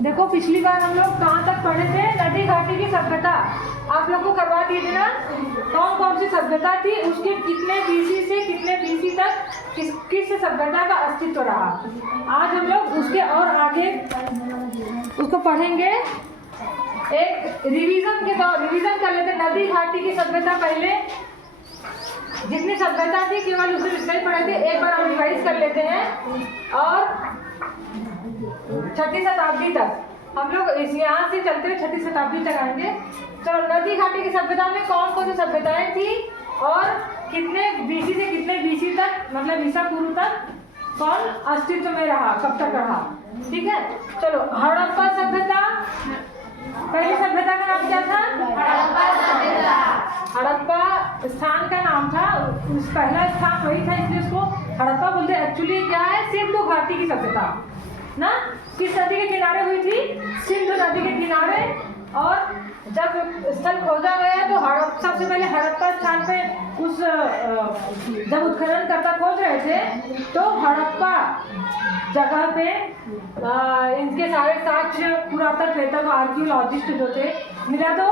देखो पिछली बार हम लोग कहाँ तक पढ़े थे, नदी घाटी की सभ्यता आप लोग को करवा दी थी ना। कौन कौन सी सभ्यता थी, उसके कितने बीसी से कितने बीसी तक किस सभ्यता का अस्तित्व रहा। आज हम लोग उसके और आगे उसको पढ़ेंगे। एक रिवीजन कर लेते। नदी घाटी की सभ्यता, पहले जितनी सभ्यता थी केवल उसे विषय पढ़े थे, एक बार हम रिवाइज कर लेते हैं। और 6ठी शताब्दी तक हम लोग इस यहाँ से चलते हुए 6ठी शताब्दी तक आएंगे। चलो, नदी घाटी की सभ्यता में कौन कौन सी सभ्यताएं थी और कितने बीसी से कितने बीसी तक, मतलब ईसा पूर्व तक कौन अस्तित्व में रहा, कब तक रहा। ठीक है, चलो। हड़प्पा सभ्यता, पहली सभ्यता का नाम क्या था? हड़प्पा सभ्यता। हड़प्पा स्थान का नाम था, उस पहला स्थान वही था, इसलिए उसको हड़प्पा बोलते। एक्चुअली क्या है, सिंधु घाटी की सभ्यता ना। किस नदी के किनारे हुई थी? सिंधु नदी के किनारे। और जब स्थल खोजा गया तो सबसे पहले हड़प्पा स्थान पे जब उत्खनन करता खोज रहे थे तो हड़प्पा जगह पे इनके सारे साक्ष्य पुरातत्व आर्कियोलॉजिस्ट जो थे मिला, तो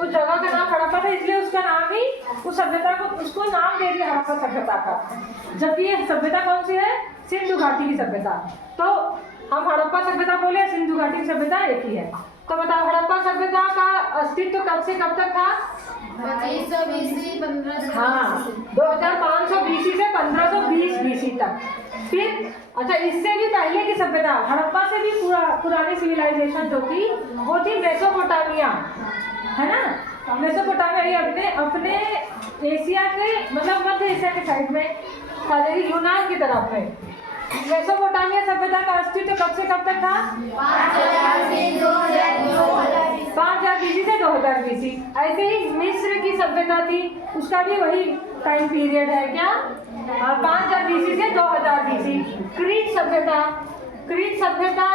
उस जगह का नाम हड़प्पा था, इसलिए उसका नाम ही उस सभ्यता को उसको नाम दे दिया हड़प्पा सभ्यता का। जबकि ये सभ्यता कौन सी है? सिंधु घाटी की सभ्यता। तो हम हड़प्पा सभ्यता बोले, सिंधु घाटी की सभ्यता एक ही है। तो बताओ, हड़प्पा सभ्यता का अस्तित्व कब से कब तक था? 2500 बीसी 1500। हाँ, 2500 बीसी से 1520 बीसी तक। फिर अच्छा, इससे भी पहले की सभ्यता, हड़प्पा से भी पुरानी सिविलाइजेशन जो थी वो थी मेसोपोटामिया, है ना। मेसोपोटामिया ये अपने एशिया के, मतलब मध्य एशिया के साइड में, यूनान की तरफ में। मेसोपोटामिया सभ्यता का अस्तित्व कब से कब तक था? 5000 बीसी से 2000 बीसी। ऐसे ही मिस्र की सभ्यता थी, उसका भी वही टाइम पीरियड है क्या? 5000 बीसी से 2000 बीसी। क्रीट सभ्यता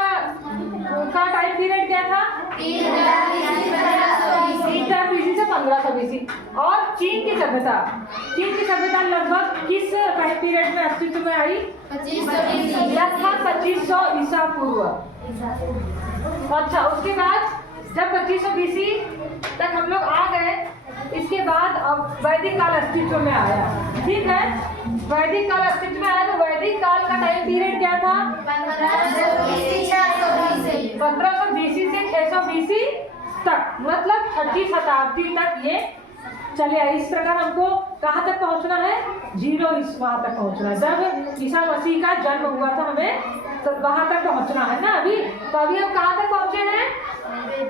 का टाइम पीरियड क्या था? 3000 बीसी से 1500 बीसी। और चीन की सभ्यता लगभग किस टाइम पीरियड में अस्तित्व में आई? 2500 ईसा पूर्व। अच्छा, उसके बाद जब 2500 बीसी तक हम लोग आ गए, इसके बाद अब वैदिक काल अस्तित्व में आया। ठीक है, वैदिक काल अस्तित्व में आया। तो वैदिक काल का टाइम पीरियड क्या था? 1500 बीसी से 600 बीसी तक, मतलब 6ठी शताब्दी तक ये चले आए। इस प्रकार हमको कहाँ तक पहुँचना है? वहाँ तक पहुँचना है। जब ईसा मसीह का जन्म हुआ था हमें, तो वहाँ तक पहुँचना है ना। अभी तो अभी हम कहाँ तक पहुँचे हैं?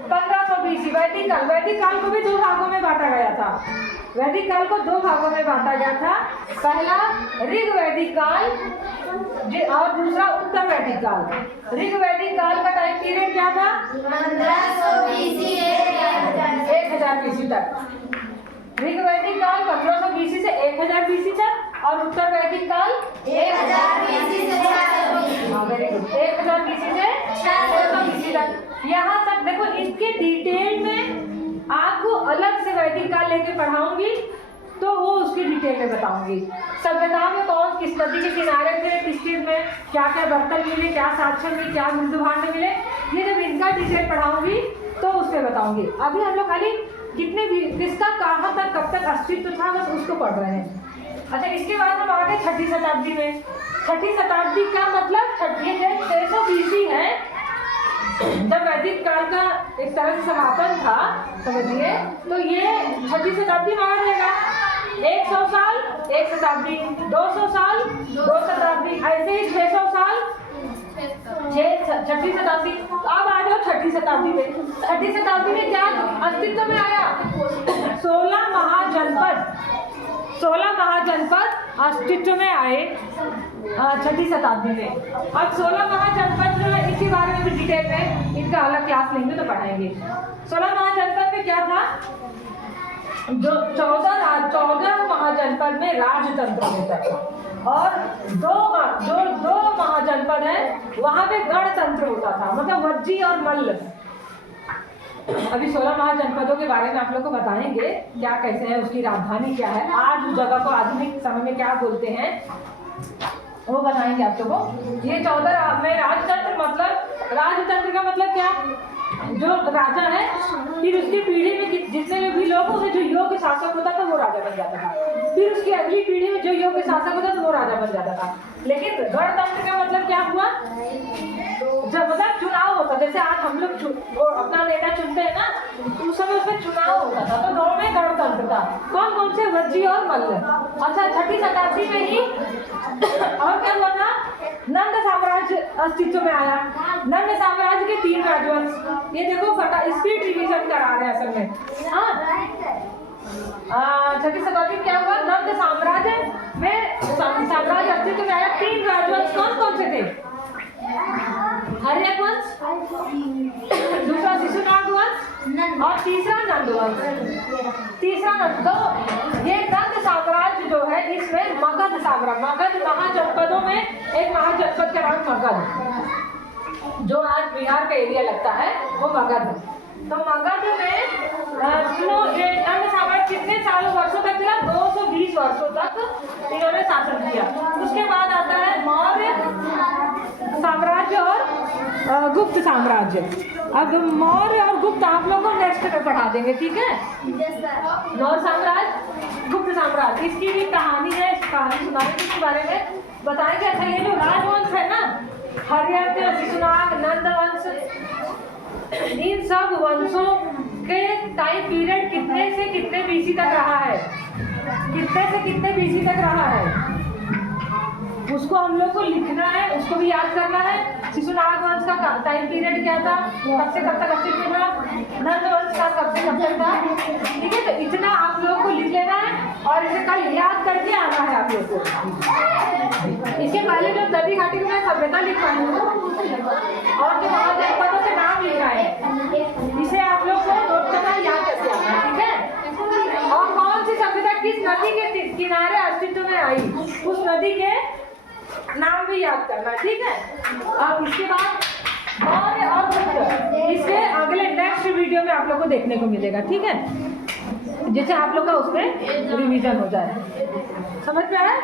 1500 बीसी। वैदिक काल को भी 2 भागों में बांटा गया था। वैदिक काल को 2 भागों में बांटा गया था। पहला ऋग वैदिक काल और दूसरा उत्तर वैदिक काल। ऋग वैदिक काल का टाइम पीरियड क्या था? 1500 बीसी 1000 बीसी तक। ऋग वैदिक काल 1500 बीसी से 1000 बीसी तक, और उत्तर वैदिक काल 1000 बीसी से 400 बीसी। वेरी गुड, 1000 बीसी से 400 बीसी तक। यहाँ तक देखो, इसके डिटेल में आपको अलग से वैदिक काल लेके पढ़ाऊंगी, तो वो उसकी डिटेल में बताऊंगी। सभ्यता में कौन किस नदी के किनारे थे, किस चीज में क्या क्या बर्तन मिले, क्या साक्ष्य मिले, क्या मृदु भांड मिले, ये जब इनका डिटेल पढ़ाऊंगी तो उसमें बताऊंगी। अभी हम लोग खाली किसका कहाँ तक कब तक अस्तित्व था बस उसको पढ़ रहे हैं। अच्छा, इसके बाद हम आ गए 6ठी शताब्दी में। 6ठी शताब्दी का मतलब 600 बीसी है, जब वैदिक काल का एक तरह से समापन था, समझिए। तो ये 6ठी शताब्दी माना जाएगा। 100 साल 1 शताब्दी, 200 साल 2 शताब्दी, ऐसे ही 600 साल 6ठी शताब्दी। अब आ जाओ 6ठी शताब्दी में। 6ठी शताब्दी में क्या अस्तित्व में आया? 16 महाजनपद अस्तित्व में आए 6ठी शताब्दी में। अब 16 महाजनपद जो है, इसी बारे में भी डिटेल में इनका अलग क्लास लेंगे तो पढ़ाएंगे। 16 महाजनपद में क्या था? जो 14 महाजनपद में राजतंत्र होता था, और दो महाजनपद है वहां पे गणतंत्र होता था, मतलब वज्जी और मल्ल। अभी 16 महाजनपदों के बारे में आप लोग को बताएंगे, क्या कैसे है, उसकी राजधानी क्या है, आज उस जगह को आधुनिक समय में क्या बोलते हैं वो बताएंगे आप लोगों को। ये 14 में राजतंत्र मतलब राजतंत्र का मतलब क्या? जो राजा है फिर उसकी पीढ़ी में जितने भी लोग होते, जो योग्य शासक होता था वो राजा बन जाता था, फिर उसकी अगली पीढ़ी में जो योग्य शासक होता था वो राजा बन जाता था। लेकिन गणतंत्र का मतलब क्या हुआ? जब मतलब चुनाव होता, जैसे आज हम लोग अपना नेता चुनते हैं ना, उस समय उसमें चुनाव होता था, तो गाँव में गणतंत्र था। कौन कौन से? वज्जी और मल्ल। अच्छा, 6ठी शताब्दी में ही और क्या हुआ था? नंद साम्राज्य अस्तित्व में आया। नंद साम्राज्य के 3 राजवंश, ये देखो स्पीड रिवीजन करा रहे हैं असल में। हाँ, 6ठी शताब्दी में क्या हुआ? नंद साम्राज्य में साम्राज्य अस्तित्व में आया। 3 राजवंश कौन कौन से थे? हर्यक वंश, दूसरा शिशुनाग वंश और तीसरा नंद वंश। तीसरा नंद, तो ये नंद साम्राज्य जो है इसमें मगध साम्राज्य, मगध महाजनपदों में एक महाजनपद का नाम मगध, जो आज बिहार का एरिया लगता है वो मगध। तो मगध में ये नंद साम्राज्य कितने सालों वर्षों तक चला? 220 वर्षों तक इन्होंने शासन किया। उसके बाद आता है मौर्य साम्राज्य और गुप्त साम्राज्य। अब मौर्य और गुप्त आप लोगों को नेक्स्ट में पढ़ा देंगे, ठीक है? मौर्य साम्राज्य, गुप्त साम्राज्य, इसकी भी कहानी है, इस कहानी सुनाएंगे इसके बारे में बताएंगे। अच्छा, ये जो राजवंश है ना, हर्यक, शिशुनाग, नंद वंश, इन सब वंशों के टाइम पीरियड कितने से कितने बीसी तक रहा है? कितने से कितने बीसी तक रहा है उसको हम लोग को लिखना है, उसको भी याद करना है। शिशुनाग वंश का टाइम पीरियड क्या था, कब से कब तक अस्तित्व में था? नंद वंश का कब से कब तक था? ठीक है, तो इतना आप लोगों को लिख लेना है और इसे कल याद करके आना है आप लोग को। इसके पहले जो नदी घाटी में सभ्यता लिखवाई और जो महाजनपदों के नाम लिखाए, इसे आप लोग को नोट करना, याद करके आना, ठीक है? और कौन सी सभ्यता किस नदी के किनारे अस्तित्व में आई, उस नदी के नाम भी याद करना, ठीक है? अब इसके बाद मौर्य और गुप्त, इसके अगले नेक्स्ट वीडियो में आप लोग को देखने को मिलेगा, ठीक है? जैसे आप लोग का उसमें रिवीजन हो जाए। समझ में आया?